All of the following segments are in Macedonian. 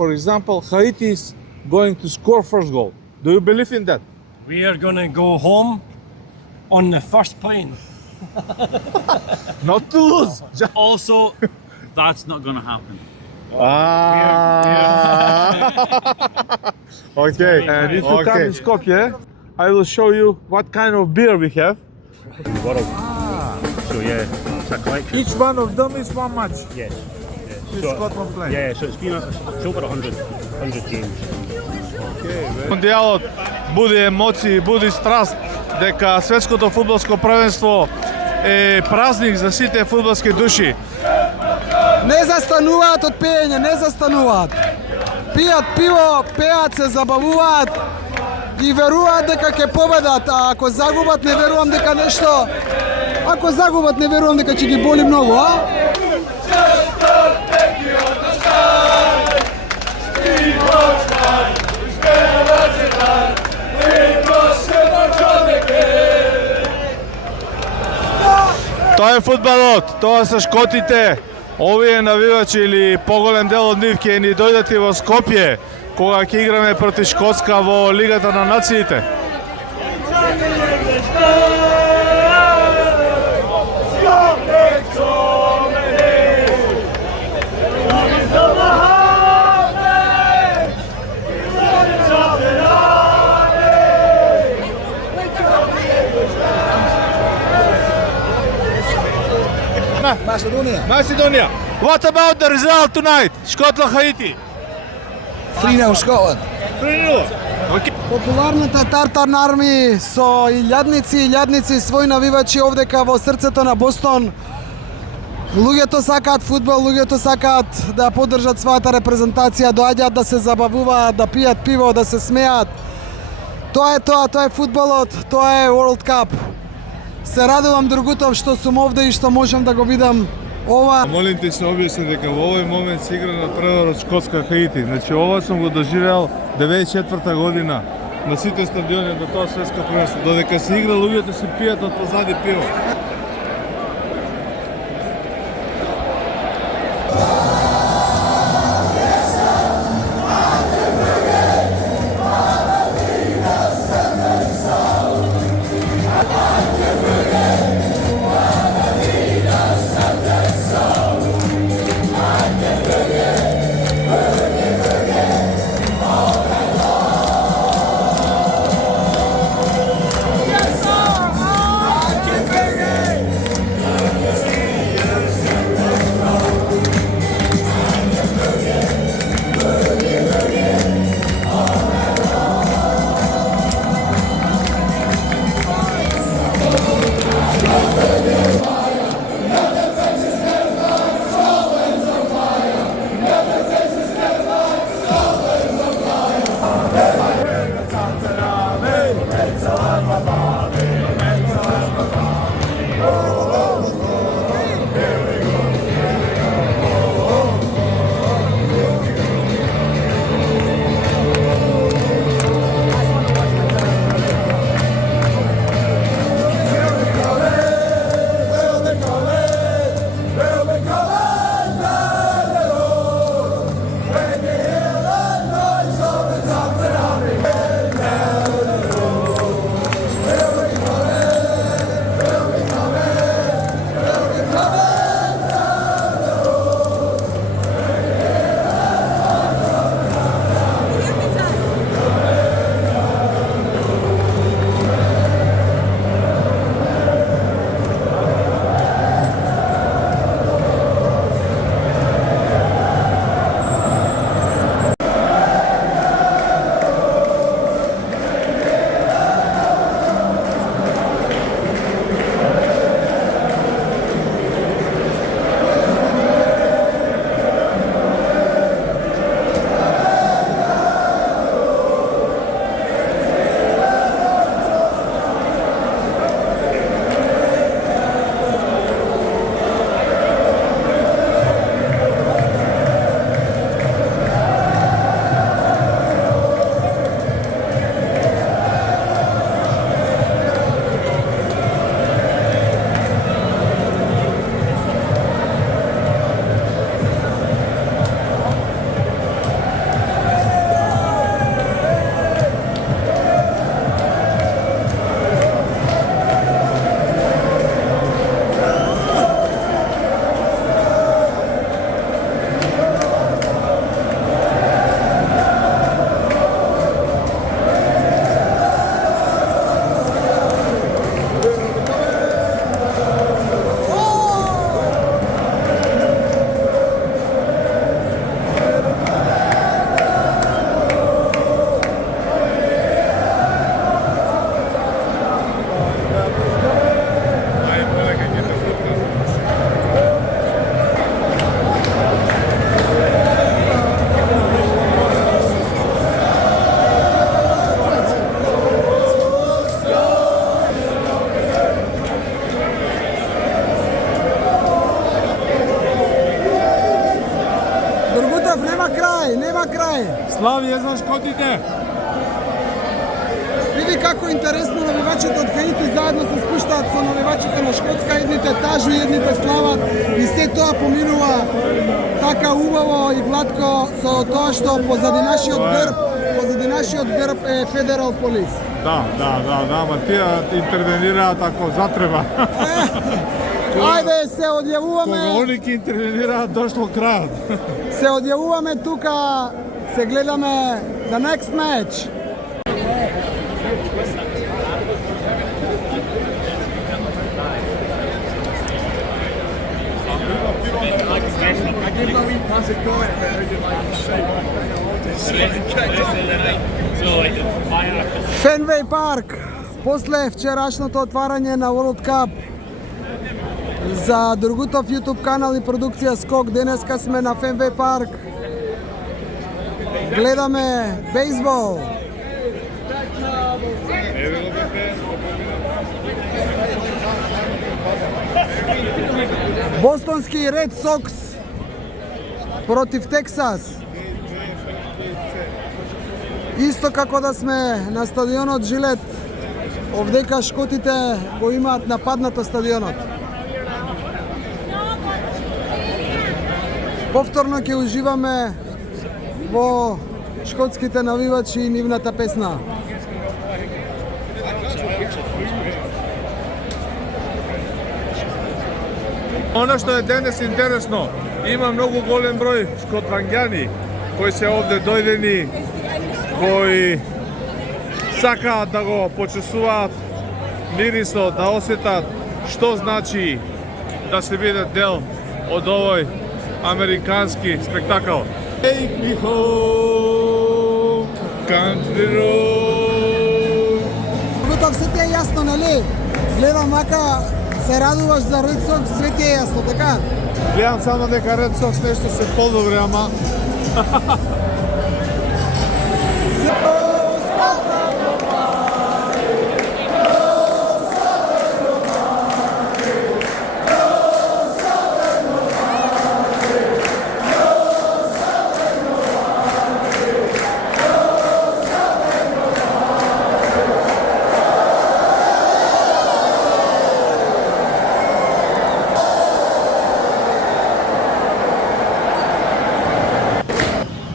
For example, Haiti is going to score first goal. Do you believe in that? We are gonna go home on the first plane. Not to lose. Also, that's not going to happen. Okay, and if you come in Skopje, I will show you what kind of beer we have. In the world. So yeah, it's a collection. Each one of them is one match. Yes. It's Scotland playing. Yeah, so it's over 100 games. Мондијалот буди емоции, буди страст, дека светското фудбалско првенство е празник за сите фудбалски души. Не застануваат од пеење, не застануваат. Пијат пиво, пеат се, забавуваат и веруваат дека ќе победат, а ако загубат не верувам дека нешто. Ако загубат не верувам дека ќе ги боли многу, а? Тоа е фудбалот, тоа се шкотите. Овие навивачи или поголем дел од нив ќе ни дојдат и во Скопје, кога ќе играме проти Шкотска во Лигата на нациите. Macedonia. What about the result tonight? Scotland Haiti. 3-0 Scotland. 3-0. Okay. Популарната Тартар арми со илјадници своји навивачи овдека во срцето на Бостон. Луѓето сакаат фудбал, луѓето сакаат да поддржат својата репрезентација, доаѓаат да се забавуваат, да пијат пиво, да се смеат. Тоа е фудбалот, тоа е World Cup. Се радувам другутов што сум овде и што можам да го видам ова. Молим те се објасни дека во овој момент се игра на преварот Шкотска Хаити. Значи ова сум го доживеал 94-та година на сите стадиони на тоа светско првенство. Додека се игра, луѓето се пијат од позади пиво. Слави, знаеш котите? Види како интересно навивачите од Хаити заедно се спуштаат со навивачите на Шкотска, едните тажу, едните слават и се тоа поминува така убаво и гладко со тоа што позади нашиот грб е Федерал Полис. Да, ма тие интервенираат ако затреба. Ајде се одјавуваме. Кога они ќе интервенираат, дошло крајот. Се одјавуваме тука, се гледаме the next match. Фенвей парк, после вчерашното отварање на World Cup за Другутов YouTube канал и продукција Скок, денеска сме на Фенвей парк. Гледаме бейсбол. Бостонски Ред Сокс против Тексас. Исто како да сме на стадионот Жилет, овдека шкотите го имаат нападнато стадионот. Повторно ќе уживаме во шкотските навивачи и нивната песна. Оно што е денес интересно, има многу голем број шкотланѓани кои се овде дојдени, кои сакаат да го почесуваат мирисот, да осетат што значи да се биде дел од овој американски спектакл. Take me home, country road. Готов се ти е јасно, нели? Гледам вака се радуваш за Ред Сокс, све ти е јасно, така? Гледам само дека Ред Сокс нешто се подобри, ама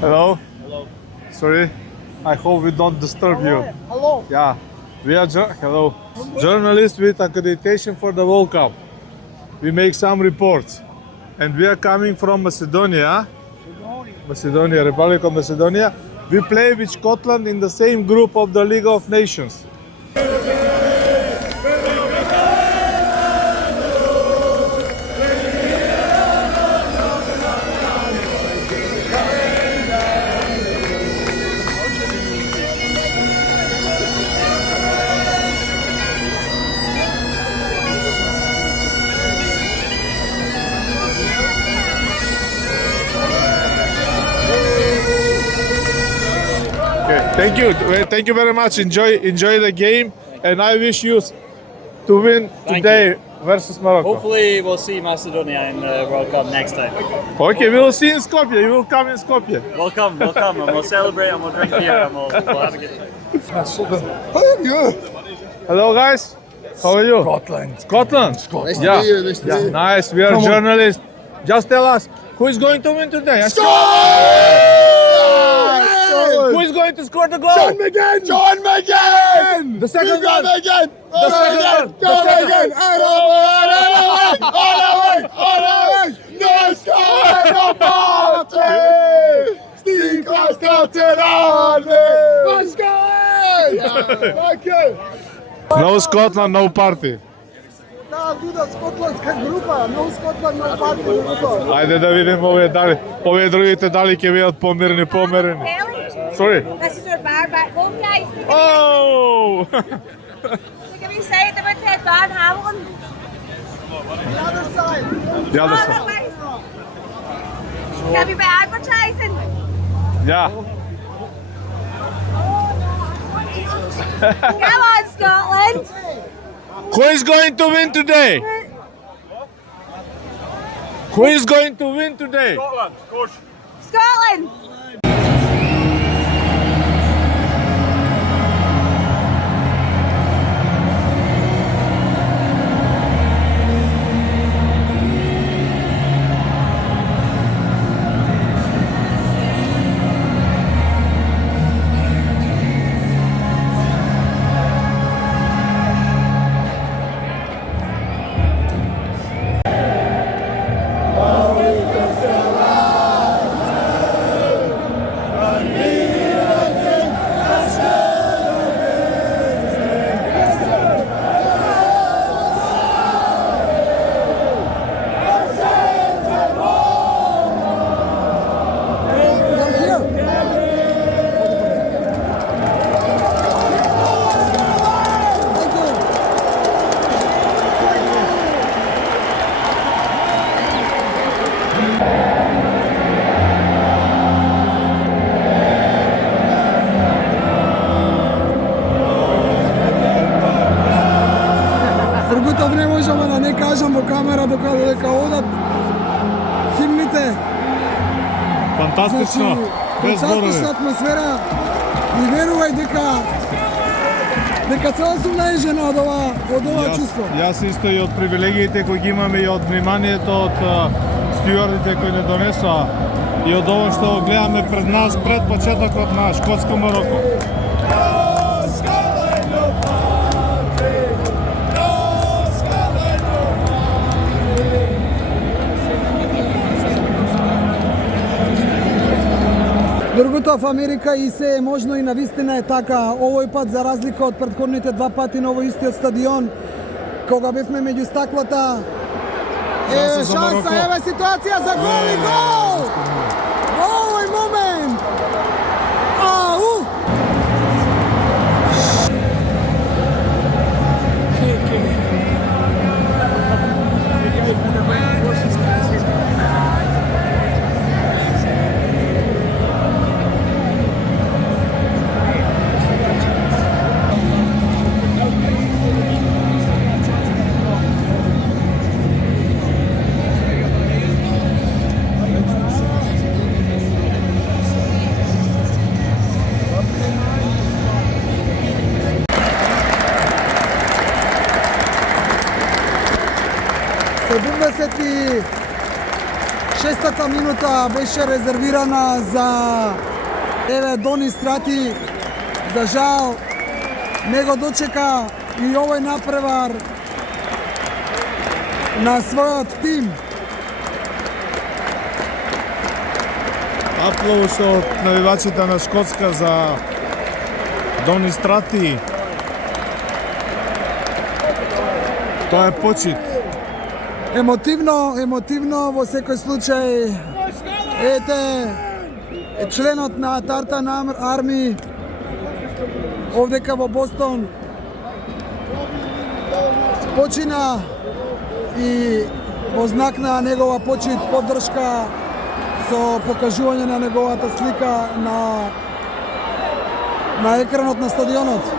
Hello? Hello. Sorry, I hope we don't disturb you. Hello. Yeah, we are hello, journalists with accreditation for the World Cup. We make some reports, and we are coming from Macedonia. Macedonia, Republic of Macedonia. We play with Scotland in the same group of the League of Nations. Thank you very much. Enjoy the game, and I wish you to win today versus Morocco. Hopefully we'll see Macedonia in the World Cup next time. Okay, we will see in Skopje. You will come in Skopje. We'll come and we'll celebrate and we'll drink beer and we'll have a good time. Hello, guys. How are you? Scotland. Yeah, nice. We are journalists. Just tell us who is going to win today. Who is going to score the goal? John McGinn! The second one! The second one! No Scotland, no party. Да, Дуда, скотландска група, no Scotland, no party. Ајде да видиме овие другите дали ќе бидат помирни. Sorry. This is our bar back home, guys. Oh! Can we say it about Ted Van Hamilton? The other side. The other Oh, side. that way. Can we be advertising? Yeah. Come on, Scotland. Who is going to win today? Who is going to win today? Scotland. Фантастично, без зборови. фантастична атмосфера и верувај дека цела сум најжена од ова чувство. Јас исто и од привилегиите кои ги имаме и од вниманието од стюардите кои не донесоа и од ова што го гледаме пред нас пред почетокот на Шкотско-Мароко. Другото в Америка и се е можно и навистина е така. Овој пат, за разлика од претходните два пати на овој истиот стадион, кога бевме меѓу стаклата, Шанса за шанса, Мароко. еве ситуација за гол и гол! Овој момент! Ау! Шестата минута беше резервирана за Дони Страти. За жал не го дочека и овој напревар на својот тим. Аплаус од навивачите на Шкотска за Дони Страти. Тоа е почит. Емотивно во секој случај. Ете, членот на Тартан Арми овдека во Бостон почина и во знак на негова почит, поддршка со покажување на неговата слика на екранот на стадионот.